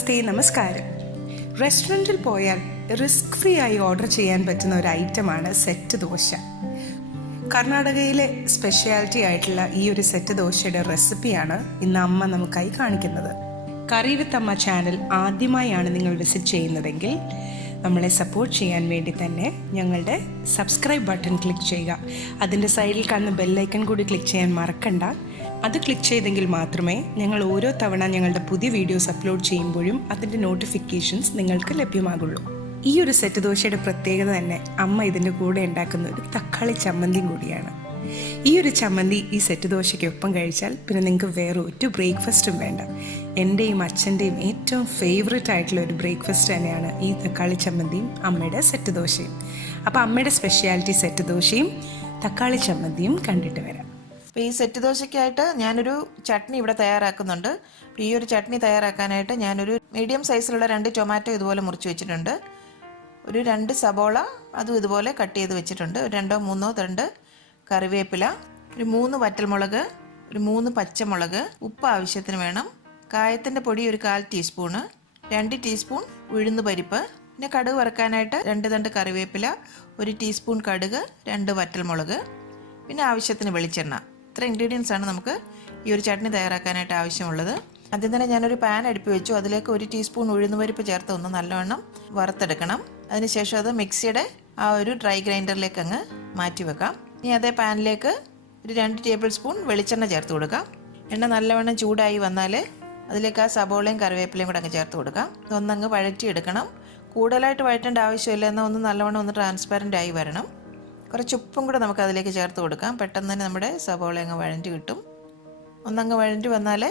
നമസ്തേ, നമസ്കാരം. റെസ്റ്റോറൻറ്റിൽ പോയാൽ റിസ്ക് ഫ്രീ ആയി ഓർഡർ ചെയ്യാൻ പറ്റുന്ന ഒരു ഐറ്റമാണ് സെറ്റ് ദോശ. കർണാടകയിലെ സ്പെഷ്യാലിറ്റി ആയിട്ടുള്ള ഈ ഒരു സെറ്റ് ദോശയുടെ റെസിപ്പിയാണ് ഇന്ന് അമ്മ നമുക്കായി കാണിക്കുന്നത്. കറി വിത്ത് അമ്മ ചാനൽ ആദ്യമായാണ് നിങ്ങൾ വിസിറ്റ് ചെയ്യുന്നതെങ്കിൽ നമ്മളെ സപ്പോർട്ട് ചെയ്യാൻ വേണ്ടി തന്നെ ഞങ്ങളുടെ സബ്സ്ക്രൈബ് ബട്ടൺ ക്ലിക്ക് ചെയ്യുക. അതിൻ്റെ സൈഡിൽ കാണുന്ന ബെല്ലൈക്കൺ കൂടി ക്ലിക്ക് ചെയ്യാൻ മറക്കണ്ട. അത് ക്ലിക്ക് ചെയ്തെങ്കിൽ മാത്രമേ ഞങ്ങൾ ഓരോ തവണ ഞങ്ങളുടെ പുതിയ വീഡിയോസ് അപ്ലോഡ് ചെയ്യുമ്പോഴും അതിൻ്റെ നോട്ടിഫിക്കേഷൻസ് നിങ്ങൾക്ക് ലഭ്യമാകുള്ളൂ. ഈ ഒരു സെറ്റ് ദോശയുടെ പ്രത്യേകത തന്നെ അമ്മ ഇതിൻ്റെ കൂടെ ഉണ്ടാക്കുന്ന ഒരു തക്കാളി ചമ്മന്തിയും കൂടിയാണ്. ഈ ഒരു ചമ്മന്തി ഈ സെറ്റ് ദോശയ്ക്കൊപ്പം കഴിച്ചാൽ പിന്നെ നിങ്ങൾക്ക് വേറെ ഒരു ബ്രേക്ക്ഫാസ്റ്റും വേണ്ട. എൻ്റെയും അച്ഛൻ്റെയും ഏറ്റവും ഫേവറേറ്റ് ആയിട്ടുള്ള ഒരു ബ്രേക്ക്ഫാസ്റ്റ് തന്നെയാണ് ഈ തക്കാളി ചമ്മന്തിയും അമ്മയുടെ സെറ്റ് ദോശയും. അപ്പോൾ അമ്മയുടെ സ്പെഷ്യാലിറ്റി സെറ്റ് ദോശയും തക്കാളി ചമ്മന്തിയും കണ്ടിട്ട് വരാം. അപ്പോൾ ഈ സെറ്റ് ദോശയ്ക്കായിട്ട് ഞാനൊരു ചട്നി ഇവിടെ തയ്യാറാക്കുന്നുണ്ട്. ഈ ഒരു ചട്നി തയ്യാറാക്കാനായിട്ട് ഞാനൊരു മീഡിയം സൈസിലുള്ള 2 ടൊമാറ്റോ ഇതുപോലെ മുറിച്ച് വെച്ചിട്ടുണ്ട്. ഒരു 2 സബോള അതും ഇതുപോലെ കട്ട് ചെയ്ത് വെച്ചിട്ടുണ്ട്. ഒരു 2-3 തണ്ട് കറിവേപ്പില, ഒരു 3 വറ്റൽമുളക്, ഒരു 3 പച്ചമുളക്, ഉപ്പ് ആവശ്യത്തിന് വേണം, കായത്തിൻ്റെ പൊടി ഒരു 1/4 ടീസ്പൂണ്, 2 ടീസ്പൂൺ ഉഴുന്ന് പരിപ്പ്, പിന്നെ കടുക് വറുക്കാനായിട്ട് 2 തണ്ട് കറിവേപ്പില, 1 ടീസ്പൂൺ കടുക്, 2 വറ്റൽമുളക്, പിന്നെ ആവശ്യത്തിന് വെളിച്ചെണ്ണ. ഇത്ര ഇൻഗ്രീഡിയൻസ് ആണ് നമുക്ക് ഈ ഒരു ചട്നി തയ്യാറാക്കാനായിട്ട് ആവശ്യമുള്ളത്. ആദ്യം തന്നെ ഞാനൊരു പാൻ അടുപ്പി വെച്ചു. അതിലേക്ക് 1 ടീസ്പൂൺ ഉഴുന്ന് പരിപ്പ് ചേർത്ത് ഒന്ന് നല്ലവണ്ണം വറുത്തെടുക്കണം. അതിനുശേഷം അത് മിക്സിയുടെ ആ ഒരു ഡ്രൈ ഗ്രൈൻഡറിലേക്ക് അങ്ങ് മാറ്റി വെക്കാം. ഇനി അതേ പാനിലേക്ക് ഒരു 2 ടേബിൾ സ്പൂൺ വെളിച്ചെണ്ണ ചേർത്ത് കൊടുക്കാം. എണ്ണ നല്ലവണ്ണം ചൂടായി വന്നാൽ അതിലേക്ക് ആ സബോളയും കറിവേപ്പിലയും കൂടെ അങ്ങ് ചേർത്ത് കൊടുക്കാം. ഇതൊന്നങ്ങ് വഴറ്റിയെടുക്കണം. കൂടുതലായിട്ട് വഴറ്റേണ്ട ആവശ്യമില്ല, എന്നാൽ ഒന്ന് നല്ലവണ്ണം ഒന്ന് ട്രാൻസ്പാരൻ്റ് ആയി വരണം. കുറച്ച് ഉപ്പും കൂടെ നമുക്ക് അതിലേക്ക് ചേർത്ത് കൊടുക്കാം. പെട്ടെന്ന് തന്നെ നമ്മുടെ സബോള അങ്ങ് വഴറ്റി കിട്ടും. ഒന്നങ്ങ് വഴറ്റി വന്നാൽ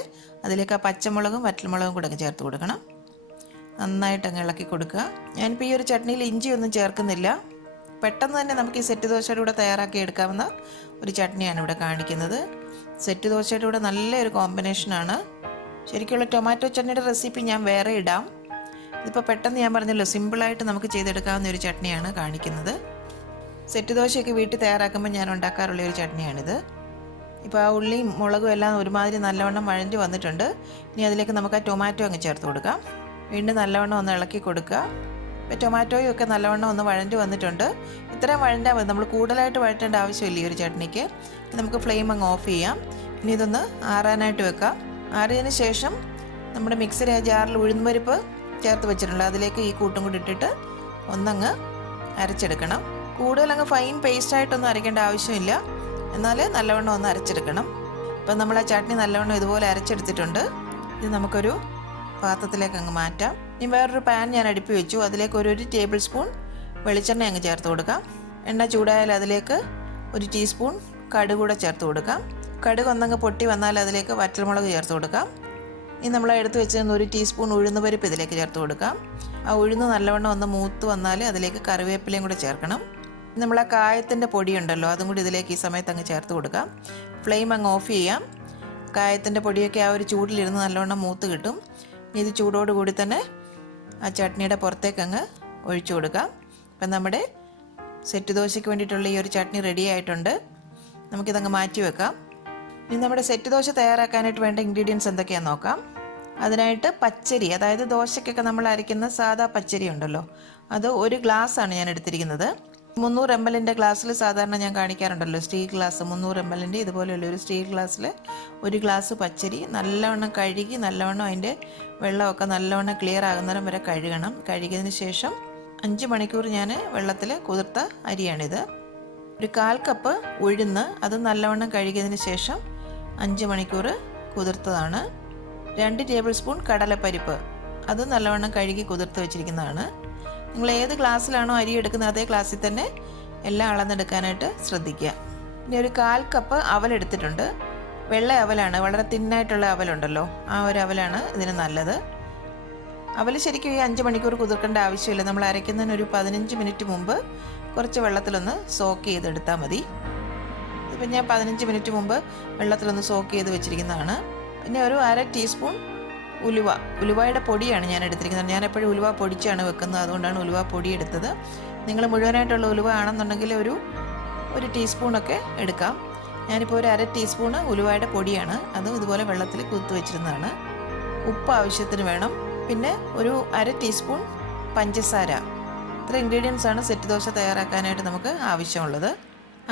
അതിലേക്ക് ആ പച്ചമുളകും വറ്റൽമുളകും കൂടെ അങ്ങ് ചേർത്ത് കൊടുക്കണം. നന്നായിട്ട് അങ്ങ് ഇളക്കി കൊടുക്കുക. ഞാനിപ്പോൾ ഈ ഒരു ചട്നിയിൽ ഇഞ്ചിയൊന്നും ചേർക്കുന്നില്ല. പെട്ടെന്ന് തന്നെ നമുക്ക് ഈ സെറ്റ് ദോശയുടെ കൂടെ തയ്യാറാക്കി എടുക്കാവുന്ന ഒരു ചട്നിയാണ് ഇവിടെ കാണിക്കുന്നത്. സെറ്റ് ദോശയുടെ കൂടെ നല്ലൊരു കോമ്പിനേഷനാണ്. ശരിക്കുള്ള ടൊമാറ്റോ ചട്നിയുടെ റെസിപ്പി ഞാൻ വേറെ ഇടാം. ഇതിപ്പോൾ പെട്ടെന്ന് ഞാൻ പറഞ്ഞല്ലോ, സിമ്പിളായിട്ട് നമുക്ക് ചെയ്തെടുക്കാവുന്ന ഒരു ചട്നിയാണ് കാണിക്കുന്നത്. സെറ്റ് ദോശയൊക്കെ വീട്ടിൽ തയ്യാറാക്കുമ്പോൾ ഞാൻ ഉണ്ടാക്കാറുള്ള ഒരു ചട്നിയാണിത്. ഇപ്പോൾ ആ ഉള്ളിയും മുളകും എല്ലാം ഒരുമാതിരി നല്ലവണ്ണം വഴഞ്ഞ് വന്നിട്ടുണ്ട്. ഇനി അതിലേക്ക് നമുക്ക് ആ ടൊമാറ്റോ അങ്ങ് ചേർത്ത് കൊടുക്കാം. വീണ്ടും നല്ലവണ്ണം ഒന്ന് ഇളക്കി കൊടുക്കുക. ഇപ്പോൾ ടൊമാറ്റോയും ഒക്കെ നല്ലവണ്ണം ഒന്ന് വഴഞ്ഞ് വന്നിട്ടുണ്ട്. ഇത്രയും വഴണ്ടാൽ മതി, നമ്മൾ കൂടുതലായിട്ട് വഴറ്റേണ്ട ആവശ്യമില്ല ഈ ഒരു ചട്നിക്ക്. നമുക്ക് ഫ്ലെയിം അങ്ങ് ഓഫ് ചെയ്യാം. ഇനി ഇതൊന്ന് ആറാനായിട്ട് വെക്കാം. ആറിയതിന് ശേഷം നമ്മുടെ മിക്സിയുടെ ജാറിൽ ഉഴുന്നുപരിപ്പ് ചേർത്ത് വെച്ചിട്ടുണ്ട്. അതിലേക്ക് ഈ കൂട്ടും കൂടി ഇട്ടിട്ട് ഒന്നങ്ങ് അരച്ചെടുക്കണം. കൂടുതൽ അങ്ങ് ഫൈൻ പേസ്റ്റായിട്ടൊന്നും അരയ്ക്കേണ്ട ആവശ്യമില്ല, എന്നാൽ നല്ലവണ്ണം ഒന്ന് അരച്ചെടുക്കണം. ഇപ്പം നമ്മൾ ആ ചട്നി നല്ലവണ്ണം ഇതുപോലെ അരച്ചെടുത്തിട്ടുണ്ട്. ഇത് നമുക്കൊരു പാത്രത്തിലേക്ക് അങ്ങ് മാറ്റാം. ഇനി വേറൊരു പാൻ ഞാൻ അടുപ്പി വെച്ചു. അതിലേക്ക് ഒരു ടേബിൾ സ്പൂൺ വെളിച്ചെണ്ണ അങ്ങ് ചേർത്ത് കൊടുക്കാം. എണ്ണ ചൂടായാൽ അതിലേക്ക് 1 ടീസ്പൂൺ കടുക് കൂടെ ചേർത്ത് കൊടുക്കാം. കടുക് ഒന്നങ്ങ് പൊട്ടി വന്നാൽ അതിലേക്ക് വറ്റൽമുളക് ചേർത്ത് കൊടുക്കാം. ഇനി നമ്മൾ എടുത്ത് വെച്ചിരുന്ന 1 ടീസ്പൂൺ ഉഴുന്ന് പരിപ്പ് ഇതിലേക്ക് ചേർത്ത് കൊടുക്കാം. ആ ഉഴുന്ന് നല്ലവണ്ണം ഒന്ന് മൂത്ത് വന്നാൽ അതിലേക്ക് കറിവേപ്പിലയും കൂടെ ചേർക്കണം. നമ്മൾ ആ കായത്തിൻ്റെ പൊടിയുണ്ടല്ലോ, അതും കൂടി ഇതിലേക്ക് ഈ സമയത്ത് അങ്ങ് ചേർത്ത് കൊടുക്കാം. ഫ്ലെയിം അങ്ങ് ഓഫ് ചെയ്യാം. കായത്തിൻ്റെ പൊടിയൊക്കെ ആ ഒരു ചൂടിലിരുന്ന് നല്ലവണ്ണം മൂത്ത് കിട്ടും. ഇത് ചൂടോടുകൂടി തന്നെ ആ ചട്നിയുടെ പുറത്തേക്ക് അങ്ങ് ഒഴിച്ചു കൊടുക്കാം. അപ്പം നമ്മുടെ സെറ്റ് ദോശയ്ക്ക് വേണ്ടിയിട്ടുള്ള ഈ ഒരു ചട്നി റെഡി ആയിട്ടുണ്ട്. നമുക്കിതങ്ങ് മാറ്റി വെക്കാം. ഇനി നമ്മുടെ സെറ്റ് ദോശ തയ്യാറാക്കാനായിട്ട് വേണ്ട ഇൻഗ്രീഡിയൻസ് എന്തൊക്കെയാണെന്ന് നോക്കാം. അതിനായിട്ട് പച്ചരി, അതായത് ദോശയ്ക്കൊക്കെ നമ്മൾ അരയ്ക്കുന്ന സാധാ പച്ചരി ഉണ്ടല്ലോ, അത് 1 ഗ്ലാസ്സാണ് ഞാൻ എടുത്തിരിക്കുന്നത്. 300 ml ഗ്ലാസ്സിൽ സാധാരണ ഞാൻ കാണിക്കാറുണ്ടല്ലോ, സ്റ്റീൽ ഗ്ലാസ് 300 ml ഇതുപോലെയുള്ള ഒരു സ്റ്റീൽ ഗ്ലാസ്സിൽ 1 ഗ്ലാസ് പച്ചരി നല്ലവണ്ണം കഴുകി നല്ലവണ്ണം അതിൻ്റെ വെള്ളമൊക്കെ നല്ലവണ്ണം ക്ലിയർ ആകുന്നേരം വരെ കഴുകണം. കഴുകിയതിന് ശേഷം 5 മണിക്കൂർ ഞാൻ വെള്ളത്തിൽ കുതിർത്ത അരിയാണിത്. ഒരു 1/4 കപ്പ് ഉഴുന്ന്, അത് നല്ലവണ്ണം കഴുകിയതിന് ശേഷം 5 മണിക്കൂർ കുതിർത്തതാണ്. 2 ടേബിൾ സ്പൂൺ കടലപ്പരിപ്പ്, അത് നല്ലവണ്ണം കഴുകി കുതിർത്ത് വെച്ചിരിക്കുന്നതാണ്. നിങ്ങൾ ഏത് ഗ്ലാസ്സിലാണോ അരി എടുക്കുന്നത് അതേ ഗ്ലാസ്സിൽ തന്നെ എല്ലാം അളന്നെടുക്കാനായിട്ട് ശ്രദ്ധിക്കുക. ഇനി ഒരു 1/4 കപ്പ് അവലെടുത്തിട്ടുണ്ട്. വെള്ള അവലാണ്, വളരെ തിന്നായിട്ടുള്ള അവലുണ്ടല്ലോ, ആ ഒരു അവലാണ് ഇതിന് നല്ലത്. അവൽ ശരിക്കും ഈ 5 മണിക്കൂർ കുതിർക്കേണ്ട ആവശ്യമില്ല. നമ്മൾ അരയ്ക്കുന്നതിന് ഒരു 15 മിനിറ്റ് മുമ്പ് കുറച്ച് വെള്ളത്തിലൊന്ന് സോക്ക് ചെയ്തെടുത്താൽ മതി. ഇപ്പം ഞാൻ 15 മിനിറ്റ് മുമ്പ് വെള്ളത്തിലൊന്ന് സോക്ക് ചെയ്ത് വെച്ചിരിക്കുന്നതാണ്. പിന്നെ ഒരു 1/2 ടീസ്പൂൺ ഉലുവയുടെ പൊടിയാണ് ഞാൻ എടുത്തിരിക്കുന്നത്. ഞാൻ എപ്പോഴും ഉലുവ പൊടിച്ചാണ് വെക്കുന്നത്, അതുകൊണ്ടാണ് ഉലുവ പൊടി എടുത്തത്. നിങ്ങൾ മുഴുവനായിട്ടുള്ള ഉലുവ ആണെന്നുണ്ടെങ്കിൽ ഒരു ടീസ്പൂണൊക്കെ എടുക്കാം. ഞാനിപ്പോൾ ഒരു 1/2 ടീസ്പൂണ് ഉലുവയുടെ പൊടിയാണ്, അതും ഇതുപോലെ വെള്ളത്തിൽ കുതിർത്ത് വെച്ചിരുന്നതാണ്. ഉപ്പ് ആവശ്യത്തിന് വേണം. പിന്നെ ഒരു 1/2 ടീസ്പൂൺ പഞ്ചസാര. ഇത്ര ഇൻഗ്രീഡിയൻസ് ആണ് സെറ്റ് ദോശ തയ്യാറാക്കാനായിട്ട് നമുക്ക് ആവശ്യമുള്ളത്.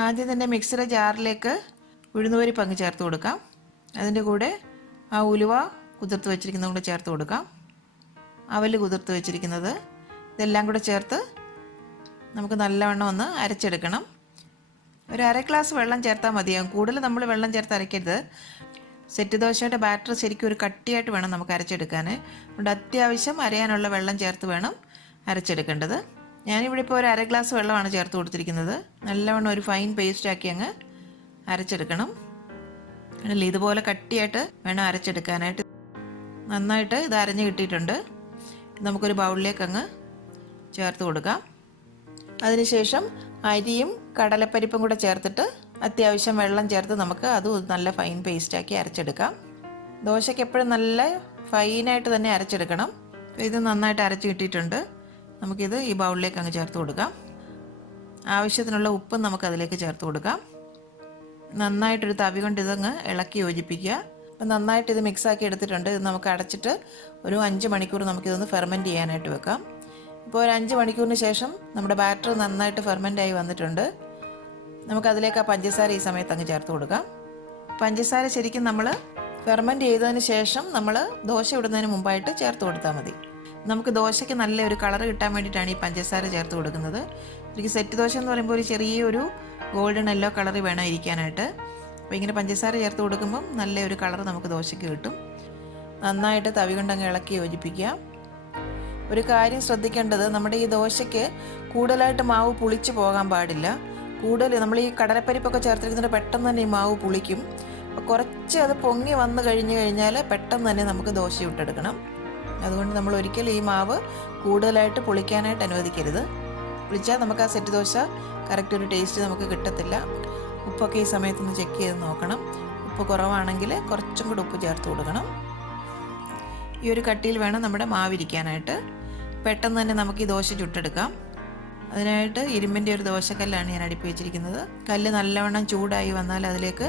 ആദ്യം തന്നെ മിക്സിയുടെ ജാറിലേക്ക് ഉഴുന്നുപരിപ്പ് അങ്ങ് ചേർത്ത് കൊടുക്കാം. അതിൻ്റെ കൂടെ ആ ഉലുവ കുതിർത്ത് വെച്ചിരിക്കുന്നത് കൂടെ ചേർത്ത് കൊടുക്കാം. അവൽ കുതിർത്ത് വെച്ചിരിക്കുന്നത് ഇതെല്ലാം കൂടെ ചേർത്ത് നമുക്ക് നല്ലവണ്ണം ഒന്ന് അരച്ചെടുക്കണം. ഒരു 1/2 ഗ്ലാസ് വെള്ളം ചേർത്താൽ മതിയാകും. കൂടുതൽ നമ്മൾ വെള്ളം ചേർത്ത് അരയ്ക്കരുത്. സെറ്റ് ദോശയുടെ ബാറ്റർ ശരിക്കും ഒരു കട്ടിയായിട്ട് വേണം നമുക്ക് അരച്ചെടുക്കാൻ. അതുകൊണ്ട് അത്യാവശ്യം അരയാനുള്ള വെള്ളം ചേർത്ത് വേണം അരച്ചെടുക്കേണ്ടത്. ഞാനിവിടെ ഇപ്പോൾ ഒരു 1/2 ഗ്ലാസ് വെള്ളമാണ് ചേർത്ത് കൊടുത്തിരിക്കുന്നത്. നല്ലവണ്ണം ഒരു ഫൈൻ പേസ്റ്റ് ആക്കി അങ്ങ് അരച്ചെടുക്കണം. അല്ല, ഇതുപോലെ കട്ടിയായിട്ട് വേണം അരച്ചെടുക്കാനായിട്ട്. നന്നായിട്ട് ഇത് അരഞ്ഞ് കിട്ടിയിട്ടുണ്ട്. നമുക്കൊരു ബൗളിലേക്ക് അങ്ങ് ചേർത്ത് കൊടുക്കാം. അതിനുശേഷം അരിയും കടലപ്പരിപ്പും കൂടെ ചേർത്തിട്ട് അത്യാവശ്യം വെള്ളം ചേർത്ത് നമുക്ക് അത് നല്ല ഫൈൻ പേസ്റ്റാക്കി അരച്ചെടുക്കാം. ദോശയ്ക്ക് എപ്പോഴും നല്ല ഫൈനായിട്ട് തന്നെ അരച്ചെടുക്കണം. ഇത് നന്നായിട്ട് അരച്ച് കിട്ടിയിട്ടുണ്ട്. നമുക്കിത് ഈ ബൗളിലേക്ക് അങ്ങ് ചേർത്ത് കൊടുക്കാം. ആവശ്യത്തിനുള്ള ഉപ്പും നമുക്കതിലേക്ക് ചേർത്ത് കൊടുക്കാം. നന്നായിട്ടൊരു തവി കൊണ്ട് ഇതങ്ങ് ഇളക്കി യോജിപ്പിക്കുക. അപ്പം നന്നായിട്ട് ഇത് മിക്സാക്കി എടുത്തിട്ടുണ്ട്. ഇത് നമുക്ക് അടച്ചിട്ട് ഒരു 5 മണിക്കൂർ നമുക്കിതൊന്ന് ഫെർമെൻറ്റ് ചെയ്യാനായിട്ട് വെക്കാം. ഇപ്പോൾ ഒരു 5 മണിക്കൂറിന് ശേഷം നമ്മുടെ ബാറ്റർ നന്നായിട്ട് ഫെർമെൻ്റായി വന്നിട്ടുണ്ട്. നമുക്കതിലേക്ക് ആ പഞ്ചസാര ഈ സമയത്ത് അങ്ങ് ചേർത്ത് കൊടുക്കാം. പഞ്ചസാര ശരിക്കും നമ്മൾ ഫെർമെൻറ്റ് ചെയ്തതിന് ശേഷം നമ്മൾ ദോശ ഇടുന്നതിന് മുമ്പായിട്ട് ചേർത്ത് കൊടുത്താൽ മതി. നമുക്ക് ദോശയ്ക്ക് നല്ലൊരു കളർ കിട്ടാൻ വേണ്ടിയിട്ടാണ് ഈ പഞ്ചസാര ചേർത്ത് കൊടുക്കുന്നത്. ശരിക്കും സെറ്റ് ദോശ എന്ന് പറയുമ്പോൾ ഒരു ചെറിയൊരു ഗോൾഡൻ യെല്ലോ കളർ വേണം ഇരിക്കാനായിട്ട്. അപ്പോൾ ഇങ്ങനെ പഞ്ചസാര ചേർത്ത് കൊടുക്കുമ്പം നല്ലൊരു കളർ നമുക്ക് ദോശയ്ക്ക് കിട്ടും. നന്നായിട്ട് തവി കൊണ്ടങ്ങ് ഇളക്കി യോജിപ്പിക്കുക. ഒരു കാര്യം ശ്രദ്ധിക്കേണ്ടത്, നമ്മുടെ ഈ ദോശയ്ക്ക് കൂടുതലായിട്ട് മാവ് പുളിച്ച് പോകാൻ പാടില്ല. കൂടുതൽ നമ്മൾ ഈ കടലപ്പരിപ്പൊക്കെ ചേർത്തിരിക്കുന്നത് പെട്ടെന്ന് തന്നെ ഈ മാവ് പുളിക്കും. അപ്പോൾ കുറച്ച് അത് പൊങ്ങി വന്നു കഴിഞ്ഞാൽ പെട്ടെന്ന് തന്നെ നമുക്ക് ദോശ ഇട്ടെടുക്കണം. അതുകൊണ്ട് നമ്മൾ ഒരിക്കലും ഈ മാവ് കൂടുതലായിട്ട് പുളിക്കാനായിട്ട് അനുവദിക്കരുത്. പുളിച്ചാൽ നമുക്ക് ആ സെറ്റ് ദോശ കറക്റ്റ് ഒരു ടേസ്റ്റ് നമുക്ക് കിട്ടത്തില്ല. ഉപ്പൊക്കെ ഈ സമയത്തൊന്ന് ചെക്ക് ചെയ്ത് നോക്കണം. ഉപ്പ് കുറവാണെങ്കിൽ കുറച്ചും കൂടി ഉപ്പ് ചേർത്ത് കൊടുക്കണം. ഈ ഒരു കട്ടിയിൽ വേണം നമ്മുടെ മാവിരിക്കാനായിട്ട്. പെട്ടെന്ന് തന്നെ നമുക്ക് ഈ ദോശ ചുട്ടെടുക്കാം. അതിനായിട്ട് ഇരുമ്പിൻ്റെ ഒരു ദോശക്കല്ലാണ് ഞാൻ അടുപ്പി വെച്ചിരിക്കുന്നത്. കല്ല് നല്ലവണ്ണം ചൂടായി വന്നാൽ അതിലേക്ക്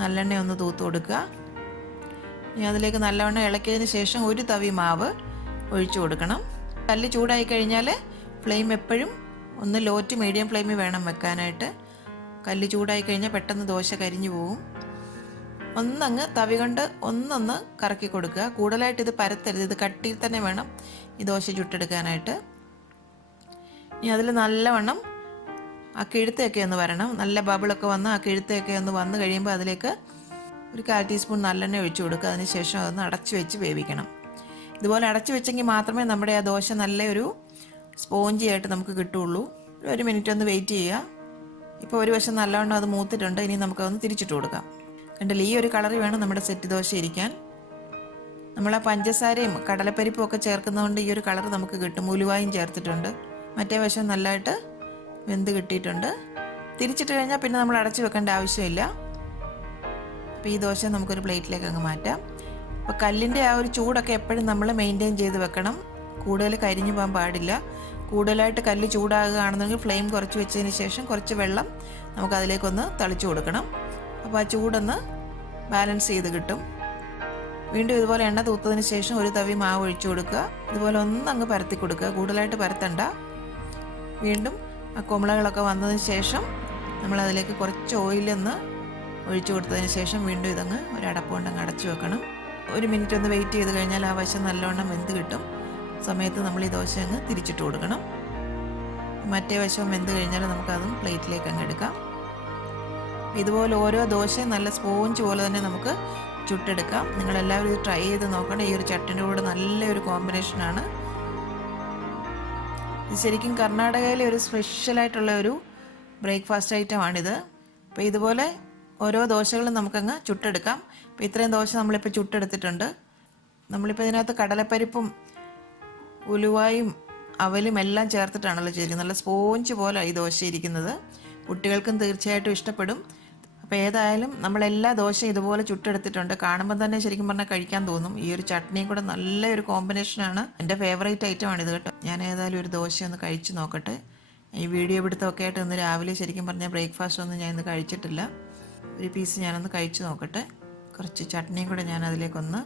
നല്ലെണ്ണ ഒന്ന് തൂത്ത് കൊടുക്കുക. ഇനി അതിലേക്ക് നല്ലവണ്ണം ഇളക്കിയതിന് ശേഷം ഒരു തവി മാവ് ഒഴിച്ചു കൊടുക്കണം. കല്ല് ചൂടായി കഴിഞ്ഞാൽ ഫ്ലെയിം എപ്പോഴും ഒന്ന് ലോ ടു മീഡിയം ഫ്ലെയിമിൽ വേണം വെക്കാനായിട്ട്. കല്ല് ചൂടായി കഴിഞ്ഞാൽ പെട്ടെന്ന് ദോശ കരിഞ്ഞു പോകും. ഒന്നങ്ങ് തവി കൊണ്ട് ഒന്നൊന്ന് കറക്കി കൊടുക്കുക. കൂടുതലായിട്ട് ഇത് പരത്തരുത്. ഇത് കട്ടിയിൽ തന്നെ വേണം ഈ ദോശ ചുട്ടെടുക്കാനായിട്ട്. ഇനി അതിൽ നല്ലവണ്ണം ആ കിഴുത്തൊക്കെ ഒന്ന് വരണം. നല്ല ബബിളൊക്കെ വന്ന് ആ കിഴുത്തൊക്കെ ഒന്ന് വന്നു കഴിയുമ്പോൾ അതിലേക്ക് ഒരു 1/4 ടീസ്പൂൺ നല്ലെണ്ണ ഒഴിച്ചു കൊടുക്കുക. അതിനുശേഷം അതൊന്ന് അടച്ചു വെച്ച് വേവിക്കണം. ഇതുപോലെ അടച്ചു വെച്ചെങ്കിൽ മാത്രമേ നമ്മുടെ ആ ദോശ നല്ലൊരു സ്പോഞ്ചി ആയിട്ട് നമുക്ക് കിട്ടുള്ളൂ. 1 മിനിറ്റ് ഒന്ന് വെയിറ്റ് ചെയ്യുക. ഇപ്പോൾ ഒരു വശം നല്ലവണ്ണം അത് മൂത്തിട്ടുണ്ട്. ഇനി നമുക്കതൊന്ന് തിരിച്ചിട്ട് കൊടുക്കാം. കണ്ടില്ല, ഈ ഒരു കളറിൽ വേണം നമ്മുടെ സെറ്റ് ദോശ ഇരിക്കാൻ. നമ്മൾ ആ പഞ്ചസാരയും കടലപ്പരിപ്പും ഒക്കെ ചേർക്കുന്നതുകൊണ്ട് ഈ ഒരു കളർ നമുക്ക് കിട്ടും. ഉലുവായും ചേർത്തിട്ടുണ്ട്. മറ്റേ വശം നല്ലതായിട്ട് വെന്ത് കിട്ടിയിട്ടുണ്ട്. തിരിച്ചിട്ട് കഴിഞ്ഞാൽ പിന്നെ നമ്മൾ അടച്ചു വെക്കേണ്ട ആവശ്യമില്ല. അപ്പോൾ ഈ ദോശ നമുക്കൊരു പ്ലേറ്റിലേക്ക് അങ്ങ് മാറ്റാം. അപ്പോൾ കല്ലിൻ്റെ ആ ഒരു ചൂടൊക്കെ എപ്പോഴും നമ്മൾ മെയിൻറ്റെയിൻ ചെയ്ത് വെക്കണം. കൂടുതൽ കരിഞ്ഞു പോകാൻ പാടില്ല. കൂടുതലായിട്ട് കല്ല് ചൂടാകുകയാണെന്നുണ്ടെങ്കിൽ ഫ്ലെയിം കുറച്ച് വെച്ചതിന് ശേഷം കുറച്ച് വെള്ളം നമുക്കതിലേക്കൊന്ന് തളിച്ചു കൊടുക്കണം. അപ്പോൾ ആ ചൂടൊന്ന് ബാലൻസ് ചെയ്ത് കിട്ടും. വീണ്ടും ഇതുപോലെ എണ്ണ തൂത്തതിന് ശേഷം ഒരു തവി മാവ് ഒഴിച്ചു കൊടുക്കുക. ഇതുപോലെ ഒന്നങ്ങ് പരത്തി കൊടുക്കുക. കൂടുതലായിട്ട് പരത്തണ്ട. വീണ്ടും ആ കുമ്പളകളൊക്കെ വന്നതിന് ശേഷം നമ്മളതിലേക്ക് കുറച്ച് ഓയിലൊന്ന് ഒഴിച്ചു കൊടുത്തതിന് ശേഷം വീണ്ടും ഇതങ്ങ് ഒരു അടപ്പ് കൊണ്ടങ്ങ് അടച്ചു വെക്കണം. 1 മിനിറ്റ് ഒന്ന് വെയിറ്റ് ചെയ്ത് കഴിഞ്ഞാൽ ആ വശം നല്ലവണ്ണം വെന്ത് കിട്ടും. സമയത്ത് നമ്മൾ ഈ ദോശ അങ്ങ് തിരിച്ചിട്ട് കൊടുക്കണം. മറ്റേ വശവും വെന്ത് കഴിഞ്ഞാൽ നമുക്കതും പ്ലേറ്റിലേക്ക് അങ്ങ് എടുക്കാം. ഇതുപോലെ ഓരോ ദോശയും നല്ല സ്പോഞ്ച് പോലെ തന്നെ നമുക്ക് ചുട്ടെടുക്കാം. നിങ്ങളെല്ലാവരും ഇത് ട്രൈ ചെയ്ത് നോക്കണം. ഈ ഒരു ചട്ടിൻ്റെ കൂടെ നല്ലൊരു കോമ്പിനേഷനാണ്. ഇത് ശരിക്കും കർണാടകയിലെ ഒരു സ്പെഷ്യലായിട്ടുള്ള ഒരു ബ്രേക്ക്ഫാസ്റ്റ് ഐറ്റമാണിത്. അപ്പോൾ ഇതുപോലെ ഓരോ ദോശകളും നമുക്കങ്ങ് ചുട്ടെടുക്കാം. അപ്പോൾ ഇത്രയും ദോശ നമ്മളിപ്പോൾ ചുട്ടെടുത്തിട്ടുണ്ട്. നമ്മളിപ്പോൾ ഇതിനകത്ത് കടലപ്പരിപ്പും ഉലുവായും അവലും എല്ലാം ചേർത്തിട്ടാണല്ലോ ചെയ്തിരിക്കുന്നത്. നല്ല സ്പോഞ്ച് പോലെ ഈ ദോശ ഇരിക്കുന്നത്. കുട്ടികൾക്കും തീർച്ചയായിട്ടും ഇഷ്ടപ്പെടും. അപ്പോൾ ഏതായാലും നമ്മളെല്ലാ ദോശയും ഇതുപോലെ ചുട്ടെടുത്തിട്ടുണ്ട്. കാണുമ്പോൾ തന്നെ ശരിക്കും പറഞ്ഞാൽ കഴിക്കാൻ തോന്നും. ഈ ഒരു ചട്നിയും കൂടെ നല്ലൊരു കോമ്പിനേഷനാണ്. എൻ്റെ ഫേവറേറ്റ് ഐറ്റമാണ് ഇത് കേട്ടോ. ഞാൻ ഏതായാലും ഒരു ദോശ ഒന്ന് കഴിച്ച് നോക്കട്ടെ. ഈ വീഡിയോ പിടുത്തമൊക്കെ ആയിട്ട് ഇന്ന് രാവിലെ ശരിക്കും പറഞ്ഞാൽ ബ്രേക്ക്ഫാസ്റ്റ് ഒന്നും ഞാൻ ഇന്ന് കഴിച്ചിട്ടില്ല. ഒരു പീസ് ഞാനൊന്ന് കഴിച്ച് നോക്കട്ടെ. കുറച്ച് ചട്നിയും കൂടെ ഞാൻ അതിലേക്കൊന്ന്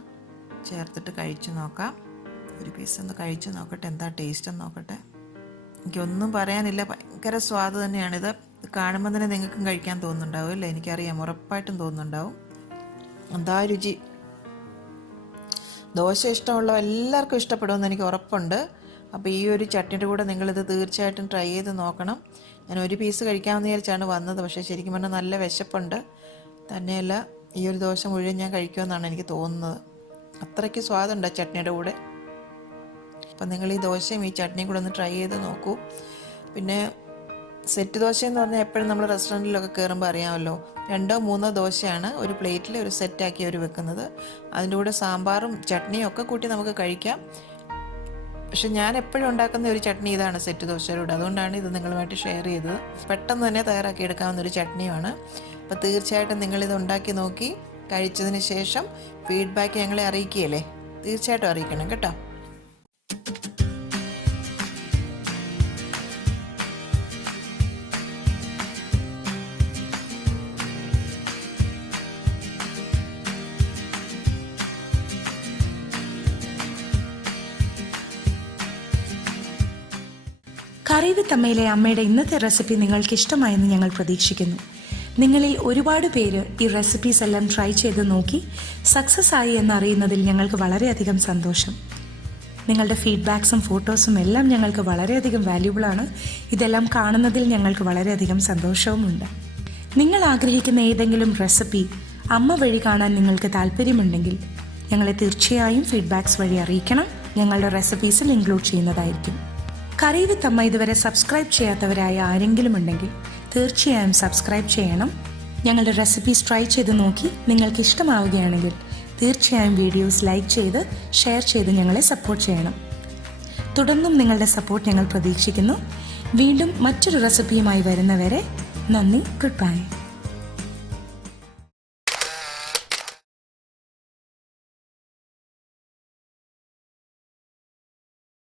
ചേർത്തിട്ട് കഴിച്ച് നോക്കാം. ഒരു പീസ് ഒന്ന് കഴിച്ച് നോക്കട്ടെ, എന്താ ടേസ്റ്റ് എന്ന് നോക്കട്ടെ. എനിക്കൊന്നും പറയാനില്ല, ഭയങ്കര സ്വാദ് തന്നെയാണിത്. കാണുമ്പോൾ തന്നെ നിങ്ങൾക്കും കഴിക്കാൻ തോന്നുന്നുണ്ടാവും അല്ലേ? എനിക്കറിയാം, ഉറപ്പായിട്ടും തോന്നുന്നുണ്ടാവും. എന്താ രുചി! ദോശ ഇഷ്ടമുള്ള എല്ലാവർക്കും ഇഷ്ടപ്പെടുമെന്ന് എനിക്ക് ഉറപ്പുണ്ട്. അപ്പോൾ ഈ ഒരു ചട്നിയുടെ കൂടെ നിങ്ങളിത് തീർച്ചയായിട്ടും ട്രൈ ചെയ്ത് നോക്കണം. ഞാൻ ഒരു പീസ് കഴിക്കാമെന്ന് വിചാരിച്ചാണ് വന്നത്, പക്ഷേ ശരിക്കും പറഞ്ഞാൽ നല്ല വിശപ്പുണ്ട്. തന്നെയല്ല, ഈ ഒരു ദോശ മുഴുവൻ ഞാൻ കഴിക്കുമെന്നാണ് എനിക്ക് തോന്നുന്നത്. അത്രയ്ക്ക് സ്വാദുണ്ട് ആ ചട്നിയുടെ കൂടെ. അപ്പം നിങ്ങൾ ഈ ദോശയും ഈ ചട്നിയും കൂടെ ഒന്ന് ട്രൈ ചെയ്ത് നോക്കൂ. പിന്നെ സെറ്റ് ദോശ എന്ന് പറഞ്ഞാൽ എപ്പോഴും നമ്മൾ റെസ്റ്റോറൻറ്റിലൊക്കെ കയറുമ്പോൾ അറിയാമല്ലോ, 2-3 ദോശയാണ് ഒരു പ്ലേറ്റിൽ ഒരു സെറ്റാക്കി അവർ വെക്കുന്നത്. അതിൻ്റെ കൂടെ സാമ്പാറും ചട്നിയും ഒക്കെ കൂട്ടി നമുക്ക് കഴിക്കാം. പക്ഷെ ഞാൻ എപ്പോഴും ഉണ്ടാക്കുന്ന ഒരു ചട്നി ഇതാണ്, സെറ്റ് ദോശയിലൂടെ. അതുകൊണ്ടാണ് ഇത് നിങ്ങളുമായിട്ട് ഷെയർ ചെയ്തത്. പെട്ടെന്ന് തന്നെ തയ്യാറാക്കി എടുക്കാവുന്ന ഒരു ചട്നിയാണ്. അപ്പോൾ തീർച്ചയായിട്ടും നിങ്ങളിത് ഉണ്ടാക്കി നോക്കി കഴിച്ചതിന് ശേഷം ഫീഡ്ബാക്ക് ഞങ്ങളെ അറിയിക്കുകയല്ലേ? തീർച്ചയായിട്ടും അറിയിക്കണം കേട്ടോ. കറി വിത്ത് അമ്മയിലെ അമ്മയുടെ ഇന്നത്തെ റെസിപ്പി നിങ്ങൾക്ക് ഇഷ്ടമായെന്ന് ഞങ്ങൾ പ്രതീക്ഷിക്കുന്നു. നിങ്ങളിൽ ഒരുപാട് പേര് ഈ റെസിപ്പീസ് എല്ലാം ട്രൈ ചെയ്ത് നോക്കി സക്സസ് ആയി എന്നറിയുന്നതിൽ ഞങ്ങൾക്ക് വളരെയധികം സന്തോഷം. നിങ്ങളുടെ ഫീഡ്ബാക്സും ഫോട്ടോസും എല്ലാം ഞങ്ങൾക്ക് വളരെയധികം വാല്യൂബിളാണ്. ഇതെല്ലാം കാണുന്നതിൽ ഞങ്ങൾക്ക് വളരെയധികം സന്തോഷവുമുണ്ട്. നിങ്ങൾ ആഗ്രഹിക്കുന്ന ഏതെങ്കിലും റെസിപ്പി അമ്മ വഴി കാണാൻ നിങ്ങൾക്ക് താല്പര്യമുണ്ടെങ്കിൽ ഞങ്ങളെ തീർച്ചയായും ഫീഡ്ബാക്സ് വഴി അറിയിക്കണം. ഞങ്ങളുടെ റെസിപ്പീസിൽ ഇൻക്ലൂഡ് ചെയ്യുന്നതായിരിക്കും. കറി വിത്ത് അമ്മ ഇതുവരെ സബ്സ്ക്രൈബ് ചെയ്യാത്തവരായ ആരെങ്കിലും ഉണ്ടെങ്കിൽ തീർച്ചയായും സബ്സ്ക്രൈബ് ചെയ്യണം. ഞങ്ങളുടെ റെസിപ്പീസ് ട്രൈ ചെയ്ത് നോക്കി നിങ്ങൾക്ക് ഇഷ്ടമാവുകയാണെങ്കിൽ തീർച്ചയായും വീഡിയോസ് ലൈക്ക് ചെയ്ത് ഷെയർ ചെയ്ത് ഞങ്ങളെ സപ്പോർട്ട് ചെയ്യണം. തുടർന്നും നിങ്ങളുടെ സപ്പോർട്ട് ഞങ്ങൾ പ്രതീക്ഷിക്കുന്നു. വീണ്ടും മറ്റൊരു റെസിപ്പിയുമായി വരുന്നവരെ നന്ദി. Good bye.